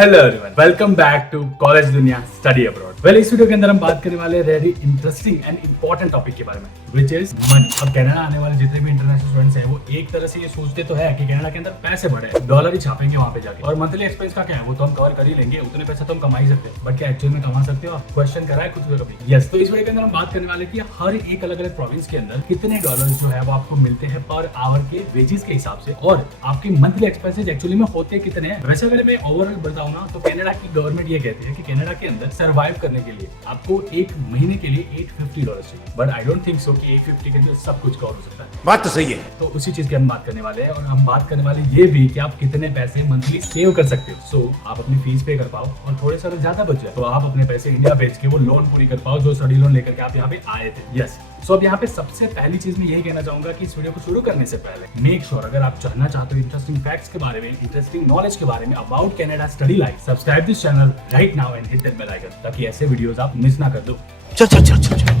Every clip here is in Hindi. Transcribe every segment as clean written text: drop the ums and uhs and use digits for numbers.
Hello everyone, welcome back to College Duniya study abroad. Well, इस वीडियो के अंदर हम बात करने वाले very interesting and important topic के बारे में, विच इज मनी। अब कनाडा आने वाले जितने भी इंटरनेशनल स्टूडेंट्स हैं वो एक तरह से ये सोचते तो है कि कनाडा के अंदर पैसे बढ़े, डॉलर ही छापेंगे वहां पे जाके, और मंथली एक्सपेंस का क्या है वो तो हम कवर कर ही लेंगे, उतने पैसे तो हम कमा ही सकते हैं, बट क्या एक्चुअल में कमा सकते हो आप? क्वेश्चन करा है खुद को कभी? यस। तो इस वीडियो के अंदर हम बात करने वाले कि हर एक अलग अलग प्रोविंस के अंदर कितने डॉलर जो है वो आपको मिलते हैं पर आवर के वेजेस के हिसाब से, और आपके मंथली एक्सपेंसेस एक्चुअली में होते कितने हैं। वैसे अगर मैं ओवरऑल बताऊं ना तो कनाडा की गवर्नमेंट ये कहती है कि कनाडा के अंदर सर्वाइव करने के लिए आपको एक महीने के लिए $850 चाहिए, but I don't think so कि 850 के अंदर सब कुछ कवर हो सकता है। बात तो सही है। तो उसी चीज की हम बात करने वाले हैं, और हम बात करने वाले ये भी कि आप कितने पैसे मंथली सेव कर सकते हो, सो आप अपनी फीस पे कर पाओ और थोड़े से अगर ज्यादा बच जाए तो आप अपने पैसे इंडिया भेज के वो लोन पूरी कर पाओ जो स्टडी लोन लेकर के आप यहाँ पे आए थे। यस। सो अब यहाँ पे सबसे पहली चीज मैं यही कहना चाहूंगा कि इस वीडियो को शुरू करने से पहले मेक श्योर अगर आप जानना चाहते हो इंटरेस्टिंग फैक्ट्स के बारे में, इंटरेस्टिंग नॉलेज के बारे में about Canada study life, subscribe this channel right now and hit that bell icon ताकि ऐसे वीडियोस आप मिस ना कर दो। चल चल चल चल चल।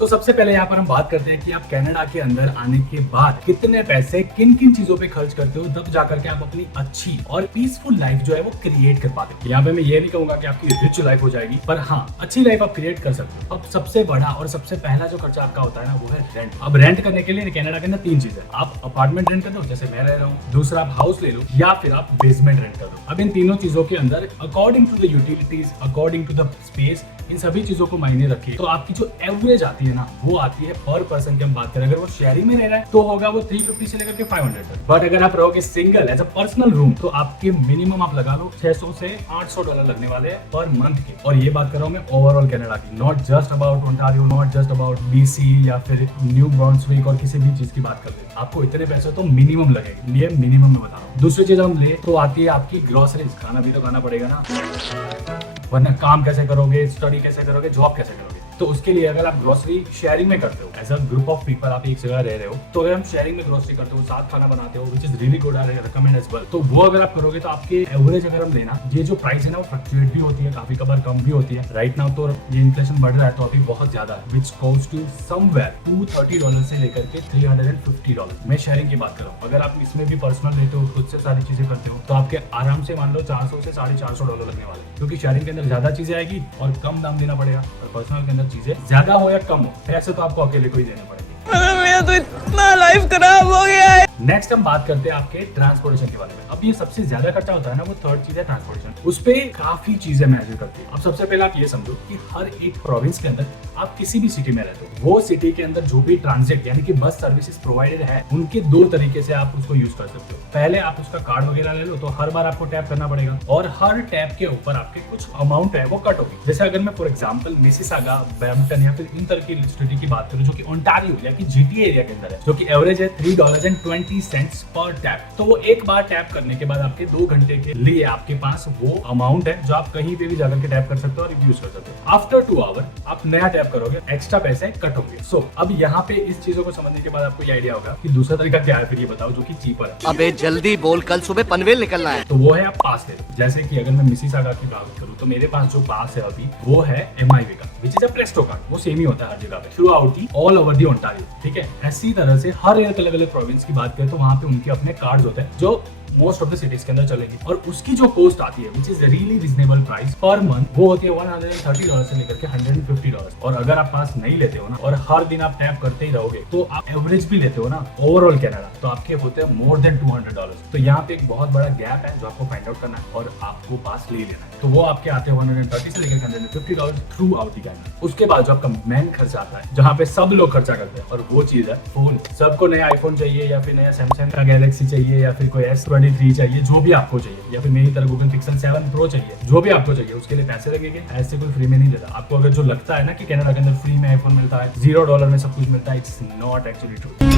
तो सबसे पहले यहाँ पर हम बात करते हैं कि आप कनाडा के अंदर आने के बाद कितने पैसे किन किन चीजों पे खर्च करते हो, तब जाकर के आप अपनी अच्छी और पीसफुल लाइफ जो है वो क्रिएट कर पाते हो। यहाँ पे मैं ये नहीं कहूंगा कि आपकी रिच लाइफ हो जाएगी, पर हाँ अच्छी लाइफ आप क्रिएट कर सकते हो। अब सबसे बड़ा और सबसे पहला जो खर्चा आपका होता है ना वो है रेंट। अब रेंट करने के लिए कनाडा के अंदर तीन चीजें, आप अपार्टमेंट रेंट कर लो जैसे मैं रह रहा हूँ, दूसरा आप हाउस ले लो, या फिर आप बेसमेंट रेंट कर लो। अब इन तीनों चीजों के अंदर according to the utilities, according to the space, इन सभी चीजों को मायने रखिए तो आपकी जो एवरेज आती है ना वो आती है पर पर्सन की हम बात करें। अगर वो शेयरिंग में रह रहा है तो होगा वो 350 से लेकर के 500 तक, बट अगर आप रहोगे single as a personal room तो आपके मिनिमम आप लगा लो $600 से $800 लगने वाले हैं पर मंथ के। और ये बात कर रहा हूँ मैं ओवरऑल कनाडा की, not just about Ontario, not just about BC या फिर न्यू ब्रांसविक और किसी भी चीज की बात कर ले, आपको इतने पैसे तो मिनिमम लगेंगे। ये मिनिमम में बता रहा हूँ। दूसरी चीज हम ले तो आती है आपकी ग्रोसरीज, खाना भी तो खाना पड़ेगा ना, वरना काम कैसे करोगे, स्टडी कैसे करोगे, जॉब कैसे करोगे। तो उसके लिए अगर आप ग्रोसरी शेयरिंग में करते हो as a group of people, आप एक जगह रह रहे हो, तो अगर हम शेयरिंग में ग्रोसरी करते हो, साथ खाना बनाते हो, which is really good, I recommend as well, तो वो अगर आप करोगे तो आपके एवरेज अगर हम लेना, ये जो प्राइस है ना वो फ्लक्चुएट भी होती है, काफी कबार कम भी होती है। राइट नाउ तो ये इन्फ्लेशन बढ़ रहा है तो अभी बहुत ज्यादा है, विच कोस्ट टू समवेयर $230 से लेकर के $350। मैं शेयरिंग की बात कर रहा हूँ। अगर आप इसमें भी पर्सनल लेते हो, खुद से सारी चीजें करते हो, तो आपके आराम से मान लो $400 से $450 लगने वाले, क्योंकि शेयरिंग के अंदर ज्यादा चीजें आएगी और कम दाम देना पड़ेगा, और पर्सनल के अंदर चीजें ज्यादा हो या कम हो पैसे तो आपको अकेले को ही देने पड़ेंगे। मेरा तो इतना लाइफ खराब हो गया है। नेक्स्ट हम बात करते हैं आपके ट्रांसपोर्टेशन के बारे में। अब ये सबसे ज्यादा खर्चा होता है ना वो थर्ड चीज है ट्रांसपोर्टेशन, उस पे काफी चीजें मैटर करती है। अब सबसे पहले आप ये समझो कि हर एक प्रोविंस के अंदर आप किसी भी सिटी में रहते हो, वो सिटी के अंदर जो भी ट्रांजिट यानी कि बस सर्विसेज प्रोवाइडेड है उनके दो तरीके से आप उसको यूज कर सकते हो। पहले आप उसका कार्ड वगैरह ले लो तो हर बार आपको टैप करना पड़ेगा, और हर टैप के ऊपर आपके कुछ अमाउंट है वो कट होगी। जैसे अगर मैं फॉर एग्जाम्पल मिसिसागा, ब्रैम्पटन या फिर इन तरह की सिटी की बात करूँ जो कि ओंटारियो या कि GTA एरिया के अंदर है, जो कि एवरेज है $3.20 पर टैप, तो वो एक बार टैप करने के बाद आपके 2 घंटे के लिए आपके पास वो अमाउंट है जो आप कहीं पे भी जाकर के टैप कर सकते हो और यूज कर सकते हो। आफ्टर 2 आवर आप नया टैप करोगे, एक्स्ट्रा पैसे कट होंगे। सो अब यहाँ पे इस चीजों को समझने के बाद आपको ये आइडिया होगा कि दूसरा तरीका क्या है, फिर ये बताओ जो कि चीपर है। अबे जल्दी बोल, कल सुबह पनवेल निकलना है। तो वो है आप पास ले लो। जैसे कि अगर मैं मिसिसागा की बात करूँ तो मेरे पास जो पास है अभी वो है MIV का, which is a Presto card, वो सेम ही होता है हर जगह पे through out the all over the Ontario. ठीक है, ऐसी तरह से हर एक अलग अलग प्रोविंस की बात करें तो वहां पे उनके अपने कार्ड्स होते हैं जो मोस्ट ऑफ द सिटीज के अंदर चलेंगे, और उसकी जो कॉस्ट आती है विच is really reasonable price per month, वो होती है $130 से लेकर के $150। और अगर आप पास नहीं लेते हो ना और हर दिन आप टैप करते ही रहोगे तो आप एवरेज भी लेते हो ना ओवरऑल कनाडा, तो आपके होते हैं मोर देन $200। तो यहाँ पे एक बहुत बड़ा गैप है जो आपको फाइंड आउट करना है और आपको पास ले लेना है। तो वो आपके आते हैं $130 से लेकर $150 थ्रू आउट दी कनाडा। उसके बाद जो आपका मेन खर्चा आता है जहाँ पे सब लोग खर्चा करते हैं, और वो चीज है फोन। सबको नया आईफोन चाहिए या फिर नया सैमसंग का गैलेक्सी चाहिए या फिर कोई S23 चाहिए, जो भी आपको चाहिए, या फिर मेरी तरह गूगल पिक्सल 7 प्रो चाहिए, जो भी आपको चाहिए उसके लिए पैसे लगेंगे। ऐसे कोई फ्री में नहीं देता आपको। अगर जो लगता है ना कि कनाडा के अंदर फ्री में आईफोन मिलता है, $0 में सब कुछ मिलता है, इट्स नॉट एक्चुअली ट्रू।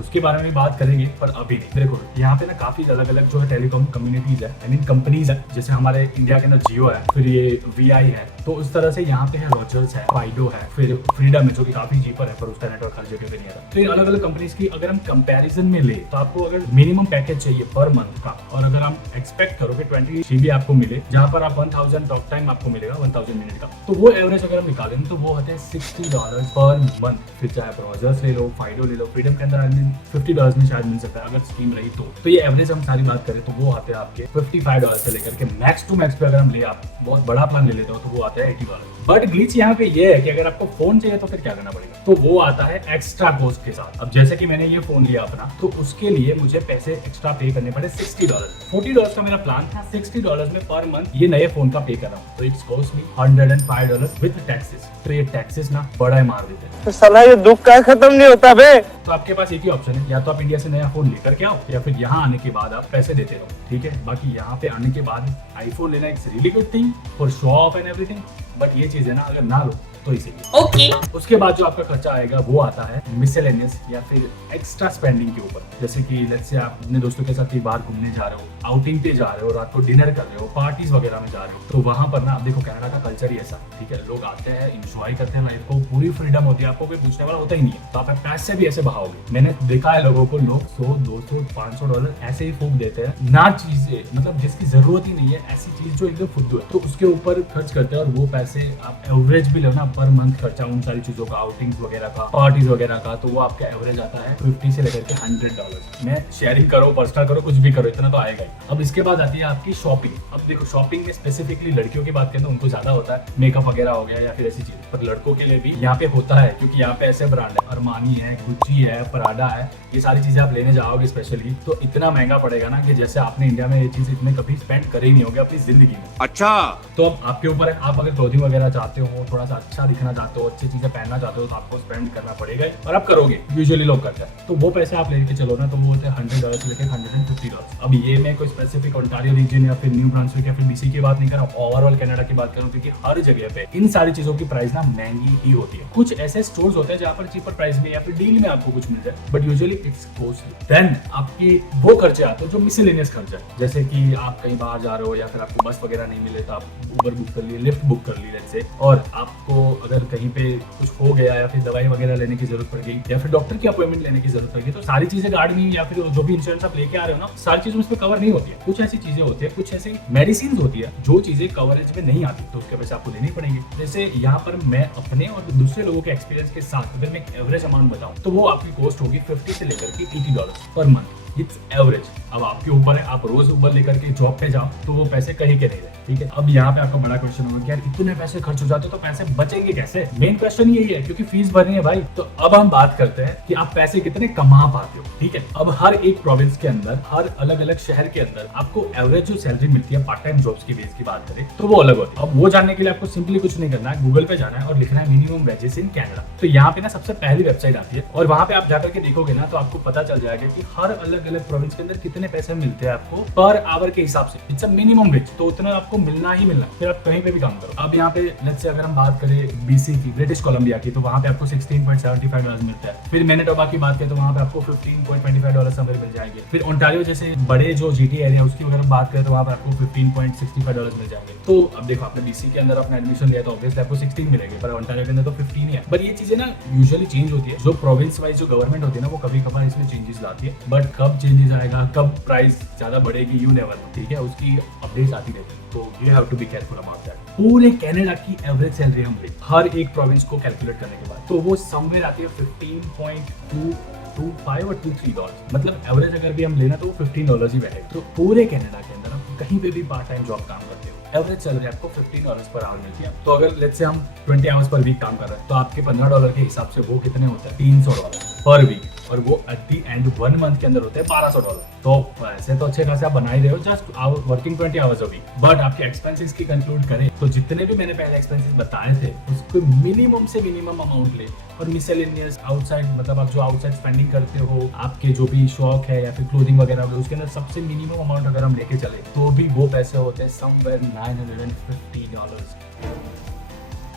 उसके बारे में भी बात करेंगे पर अभी नहीं। देखो यहाँ पे ना काफी अलग अलग जो है टेलीकॉम कम्युनिटीज है, आई मीन कंपनीज है, जैसे हमारे इंडिया के अंदर जियो है, फिर ये VI है, तो उस तरह से यहाँ पे है रोजर्स है, फाइडो है, फिर फ्रीडम है जो कि काफी चीपर है पर उसका नेटवर्क हर जगह पे नहीं आता। तो ये अलग अलग कंपनीज की अगर हम कंपैरिजन में ले तो आपको अगर मिनिमम पैकेज चाहिए पर मंथ का, और अगर हम एक्सपेक्ट करो कि 20 GB आपको मिले जहाँ पर आप 1000 टॉक टाइम आपको मिलेगा 1000 मिनट का, तो वो एवरेज अगर हम निकालें तो वो होते हैं $60 पर मंथ। फिर चाहे आप रोजर्स ले लो, फाइडो ले लो, फ्रीडम गेम के अंदर आदमी $50 में शायद मिल सकता है अगर स्कीम रही तो ये एवरेज हम सारी बात करें तो वो आते हैं आपके $55 से लेकर के मैक्स टू मैक्स पे अगर हम ले आप बहुत बड़ा प्लान ले लेते हो तो वो आता है $80। बट ग्लिच यहाँ पे ये है कि अगर आपको फोन चाहिए तो फिर क्या करना पड़ेगा, तो वो आता है एक्स्ट्रा कॉस्ट के साथ। अब जैसे कि मैंने ये फोन लिया अपना, तो उसके लिए मुझे पैसे एक्स्ट्रा पे करने पड़े $60। $40 का मेरा प्लान था, $60 में पर मंथ ये नए फोन का पे कर रहा हूँ, तो it's cost me $105 with taxes. तो ये टैक्सेस ना बड़ा ही मार देते हैं। तो साला ये दुख का खत्म नहीं होता बे। तो आपके पास एक ही ऑप्शन है, या तो आप इंडिया से नया फोन लेकर के आओ या फिर यहाँ आने के बाद आप पैसे देते रहो, ठीक है। बाकी यहाँ पे आने के बाद आईफोन लेना it's really good thing for show off and everything, but ये चीज है ना अगर ना लो तो इसीलिए। ओके। उसके बाद जो आपका खर्चा आएगा वो आता है मिसलेनियस या फिर एक्स्ट्रा स्पेंडिंग के ऊपर। जैसे कि लेट्स से आप अपने दोस्तों के साथ कहीं बाहर घूमने जा रहे हो, आउटिंग पे जा रहे हो, रात को डिनर कर रहे हो, पार्टीज वगैरह में जा रहे हो, तो वहां पर ना आप देखो कनाडा का कल्चर ही ऐसा, ठीक है। लोग आते हैं, इंजॉय करते हैं लाइफ को, पूरी फ्रीडम होती है, आपको कोई पूछने वाला होता ही नहीं है, तो आप पैसे भी ऐसे बहाओगे। मैंने देखा है लोगों को, लोग $100, $200, $500 ऐसे ही फूक देते हैं ना, चीजें मतलब जिसकी जरूरत ही नहीं है, ऐसी चीज जो एकदम फुद्दू है, तो उसके ऊपर खर्च करते हैं। और वो पैसे आप एवरेज भी लो ना पर मंथ खर्चा उन सारी चीजों का, आउटिंग्स वगैरह का, पार्टीज वगैरह का, तो वो आपका एवरेज आता है $50 से लेकर के $100 में। शेयरिंग करो, पर्सनल करो, कुछ भी करो, इतना तो आएगा ही। अब इसके बाद आती है आपकी शॉपिंग। अब देखो शॉपिंग में स्पेसिफिकली लड़कियों की बात करें तो उनको ज्यादा होता है, मेकअप वगैरह हो गया या फिर ऐसी चीज, पर लड़कों के लिए भी यहाँ पे होता है, क्योंकि यहाँ पे ऐसे ब्रांड है, अरमानी है, गुच्ची है, पराडा है, ये सारी चीजें आप लेने जाओगे स्पेशली तो इतना महंगा पड़ेगा ना कि जैसे आपने इंडिया में ये चीज इतने कभी स्पेंड करे ही नहीं होगे अपनी जिंदगी में। अच्छा, तो अब आपके ऊपर है, आप अगर क्लोथिंग वगैरह चाहते हो, थोड़ा सा अच्छा दिखना चाहते हो, अच्छी चीजें पहनना चाहते हो, तो आपको स्पेंड करना पड़ेगा और आप करोगे, यूजुअली लोग करते हैं। तो वो पैसे आप लेके चलो ना, तो वो होते हैं $100 से लेकर $150। अब ये मैं कोई स्पेसिफिक ओंटारियो रीजन या फिर न्यू ब्रांसविक या फिर BC की बात नहीं कर रहा हूँ, ओवरऑल कनाडा की बात करूँ, क्योंकि हर जगह पे इन सारी चीजों की प्राइस ना महंगी ही होती है। कुछ ऐसे स्टोर्स होते हैं जहाँ पर चीपर प्राइस में या फिर डील में आपको कुछ मिल जाए, but usually it's costly. Then आपकी वो खर्चे आते हैं जो मिसलेनियस खर्चा है, जैसे कि आप कहीं बाहर जा रहे हो या फिर आपको बस वगैरह नहीं मिले तो आप उबर बुक कर लिए, लिफ्ट बुक कर ली लेट्स से, और आपको अगर कहीं पे कुछ हो गया या फिर दवाई वगैरह लेने की जरूरत पड़ गई या फिर डॉक्टर की अपॉइंटमेंट लेने की जरूरत पड़ गई, तो सारी चीजें गाड़ी में या फिर जो भी इंश्योरेंस आप लेके आ रहे हो ना, सारी चीजें उसमें कवर नहीं होती है। कुछ ऐसी चीजें होती है, कुछ ऐसी मेडिसिन होती है जो चीजें कवरेज में नहीं आती, तो उसके पैसे आपको देने पड़ेंगे। जैसे यहाँ पर मैं अपने और दूसरे लोगों के एक्सपीरियंस के साथ अगर मैं एक एवरेज अमाउंट बताऊं तो वो आपकी कॉस्ट होगी $50 से लेकर के $80 पर मंथ। It's average. अब आपके ऊपर है, आप रोज उबर लेकर के जॉब पे जाओ तो वो पैसे कहीं के नहीं रहे, ठीक है। अब यहाँ पे आपका बड़ा क्वेश्चन होगा कि यार इतने पैसे खर्च हो जाते तो पैसे बचेंगे कैसे? मेन क्वेश्चन यही है, क्योंकि फीस भरनी है भाई। तो अब हम बात करते हैं कि आप पैसे कितने कमा पाते हो, ठीक है। अब हर एक प्रोविंस के अंदर, हर अलग अलग शहर के अंदर आपको एवरेज जो सैलरी मिलती है पार्ट टाइम जॉब्स की बेस की बात करें तो वो अलग होती है। अब वो जानने के लिए आपको सिंपली कुछ नहीं करना है, गूगल पे जाना है और लिखना है मिनिमम वेजेस इन कनाडा। तो यहाँ पे ना सबसे पहली वेबसाइट आती है और वहां पे आप जाकर के देखोगे ना तो आपको पता चल जाएगा कि हर अलग अलग प्रोविंस के अंदर कितने पैसे मिलते हैं आपको पर आवर के हिसाब से। इट्स अ मिनिमम वेज, तो उतना आपको मिलना ही मिलना, फिर आप कहीं पे भी काम करो। अब यहाँ पे लेट्स से अगर हम बात करें BC की, ब्रिटिश कोलंबिया की, तो वहाँ पे आपको $16.75 मिलता है। फिर मैनिटोबा की बात करें तो वहाँ पे आपको $15.25 समझ मिल जाएंगे। फिर ओंटारियो जैसे बड़े जो GTA एरिया उसकी अगर हम बात करें तो वहाँ पे आपको $15.65 मिल जाएंगे। तो अब देखो आपने BC के अंदर अपना एडमिशन लिया तो ऑब्वियसली आपको 16 मिलेंगे, पर ओंटारियो के अंदर तो 15 ही है। बट ये चीजें ना यूजुअली चेंज होती है, जो प्रोविंस वाइज जो गवर्नमेंट होती है ना वो कभी कभार इसमें चेंजेस लाती है, बट कब चेंजेस आएगा, कब प्राइस ज्यादा बढ़ेगी, यू नेवर नो, ठीक है। उसकी अपडेट्स आती रहती है, तो you have to be careful about that. पूरे कनाडा की एवरेज सैलरी हम ले हर एक प्रोविंस को कैलकुलेट करने के बाद, तो वो समवेयर आती है $15.25 और $23। मतलब एवरेज अगर भी हम लेना तो वो $15 ही बैठेगा। तो पूरे कनाडा के अंदर आप कहीं पे भी पार्ट टाइम जॉब काम करते हो, एवरेज सैलरी आपको $15 पर आवर मिलती है। तो अगर लेट्स से हम 20 आवर्स पर वीक काम कर रहे हैं तो आपके $15 के हिसाब से वो कितने होते हैं? $300 पर वीक, और वो एट दी एंड 1 मंथ के अंदर होते हैं $1200। तो पैसे तो अच्छे खासे आप बना ही रहे हो just working 20 hours a week. But आपके एक्सपेंसेस की कंक्लूड करें तो जितने भी मैंने पहले एक्सपेंसेस बताए थे उसको मिनिमम से मिनिमम अमाउंट ले, और मिसलेनियस आउटसाइड, मतलब आप जो आउटसाइड स्पेंडिंग करते हो, आपके जो भी शौक है या फिर क्लोथिंग वगैरह हो, उसके अंदर सबसे मिनिमम अमाउंट अगर हम लेके चले तो भी वो पैसे होते हैं समवेयर $950।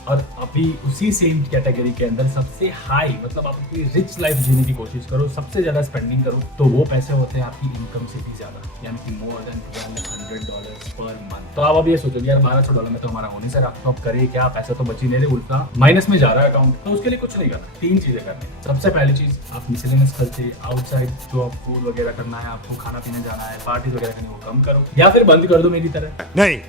और अभी उसी सेम कैटेगरी के अंदर सबसे हाई, मतलब आप अपनी रिच लाइफ जीने की कोशिश करो, सबसे ज्यादा स्पेंडिंग करो, तो वो पैसे होते हैं आपकी इनकम से भी ज्यादा, यानी कि मोर देन $100 पर मंथ। तो आप अब ये सोचो यार $1200 में तो हमारा होने से रहा, तो अब करे क्या? पैसा तो बची नहीं रहे, उल्टा माइनस में जा रहा है अकाउंट। तो उसके लिए कुछ नहीं करना, 3 चीजें करनी। सबसे पहली चीज, आप मिसलेनियस खर्चे, आउटसाइड जो आप फूड वगैरह करना है, आपको खाना पीने जाना है, पार्टी वगैरह करनी, वो कम करो या फिर बंद कर दो मेरी तरह। नहीं।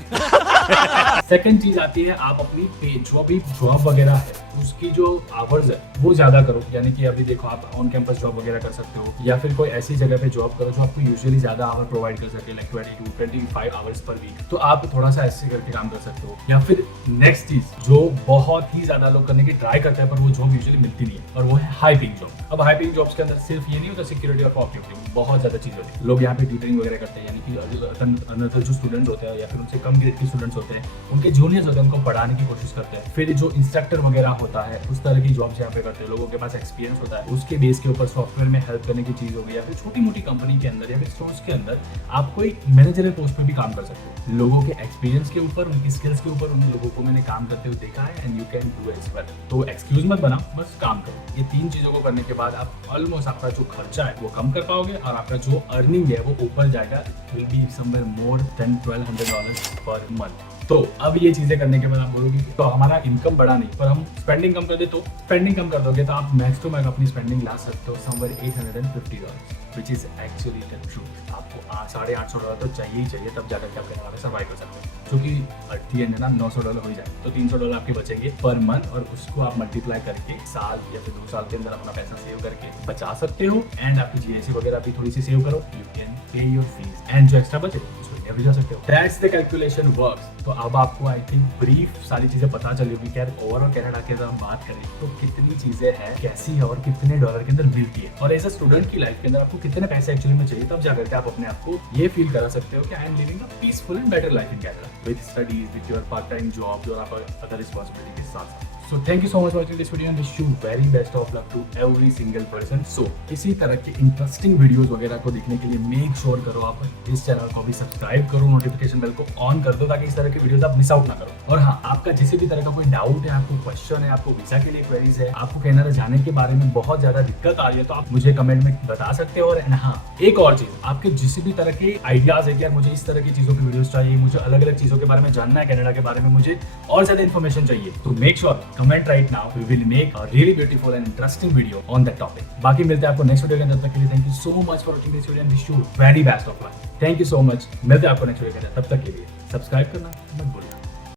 सेकंड चीज आती है, आप अपनी पे जो भी जॉब वगैरह है उसकी जो आवर्स है वो ज्यादा करो, यानी कि अभी देखो आप ऑन कैंपस जॉब वगैरह कर सकते हो, या फिर कोई ऐसी जगह पे जॉब करो जो आपको यूजुअली ज्यादा आवर प्रोवाइड कर सके, लाइक 22-25 आवर्स पर वीक। तो आप थोड़ा सा ऐसे करके काम कर सकते हो। या फिर नेक्स्ट चीज जो बहुत ही ज्यादा लोग करने की ट्राई करते हैं पर वो जॉब यूजुअली मिलती नहीं है, और वो है हाई पेइंग जॉब। अब हाई पेइंग जॉब्स के अंदर सिर्फ ये नहीं होता सिक्योरिटी और पॉकेटिंग, बहुत ज्यादा चीजें होती है। लोग यहाँ पे ट्यूटरिंग वगैरह करते हैं, यानी कि अनदर जो स्टूडेंट्स होते हैं या फिर उनसे कम ग्रेड के स्टूडेंट्स होते हैं, उनके जूनियर्स होते हैं, उनको पढ़ाने की कोशिश करते हैं। फिर जो इंस्ट्रक्टर वगैरह होता है उस तरह की जॉब्स यहाँ पे करते हैं। लोगों के पास एक्सपीरियंस होता है, उसके बेस के ऊपर सॉफ्टवेयर में हेल्प करने की चीज हो गई, या फिर छोटी मोटी कंपनी के अंदर या फिर स्टोर्स के अंदर आप कोई मैनेजरल पोस्ट पे भी काम कर सकते हो। लोगों के एक्सपीरियंस के ऊपर, उनकी स्किल्स के ऊपर उन लोगों को मैंने काम करते हुए देखा है, and you can do as well. तो एक्सक्यूज मत बनाओ, बस काम करो। ये 3 चीजों को करने के बाद आप ऑलमोस्ट आपका जो खर्चा है वो कम कर पाओगे, और आपका जो अर्निंग है वो ऊपर जाएगा, will be somewhere more than $1200 per month. तो अब ये चीजें करने के बाद आप बोलोगे कि तो हमारा इनकम बढ़ा नहीं पर हम स्पेंडिंग कम कर दे, तो स्पेंडिंग कम कर दोगे तो आप मैक्स टू मैक्स अपनी स्पेंडिंग ला सकते हो somewhere $850, which is actually the truth. आपको $850 तो चाहिए ही चाहिए, तब जाकर के आप कहने वाले सर्वाइव कर सकते हो। क्योंकि अर्थी एंड है ना, $900 हो जाए तो $300 आपके बचेंगे पर मंथ, और उसको आप मल्टीप्लाई करके साल या फिर 2 साल के अंदर अपना पैसा सेव करके बचा सकते हो। एंड आपकी जीएसटी वगैरह भी थोड़ी सी सेव करो, you can pay your fees, and जो एक्स्ट्रा बचे उसको इंडिया भी जा सकते हो। That's the calculation works. तो अब आपको आई थिंक ब्रीफ सारी चीजें पता चली होगी कि यार ओवरऑल कनाडा के अंदर हम बात करें तो कितनी चीजें हैं, कैसी है और कितने डॉलर के अंदर मिलती है, और एज अ स्टूडेंट की लाइफ के अंदर आपको कितने पैसे एक्चुअली में चाहिए, तब जाकर के आप अपने आप को ये फील करा सकते हो कि I am living a peaceful and better life in Canada with studies, with your part time job और आपका अदर रिस्पांसिबिलिटी के साथ। So thank you so much for watching this video and wish you very best of luck to every single person. So इसी तरह के इंटरेस्टिंग वीडियोस वगैरह को देखने के लिए मेक श्योर करो आप इस चैनल को भी सब्सक्राइब करो, नोटिफिकेशन बेल को ऑन कर दो ताकि इस तरह के वीडियोस आप मिस आउट ना करो। और हाँ, आपका किसी भी तरह का कोई डाउट है, आपको क्वेश्चन है, आपको वीजा के लिए क्वेरीज है, आपको कनाडा जाने के बारे में बहुत ज्यादा दिक्कत आ रही है, तो आप मुझे कमेंट में बता सकते हो। और हाँ, एक और चीज, आपके जिस भी तरह के आइडियाज है कि यार मुझे इस तरह की चीजों की वीडियोस चाहिए, मुझे अलग अलग चीजों के बारे में जानना है, कनाडा के बारे में मुझे और ज्यादा इन्फॉर्मेशन चाहिए, तो make sure comment right now, we will make a really beautiful and interesting video on that topic. बाकी मिलते हैं आपको नेक्स्ट वीडियो के अंदर, तब तक के लिए thank you so much for watching this video and wish you very best of luck. Thank you so much, मिलते हैं आपको नेक्स्ट वीडियो के अंदर, तब तक के लिए सब्सक्राइब करना मत भूलना।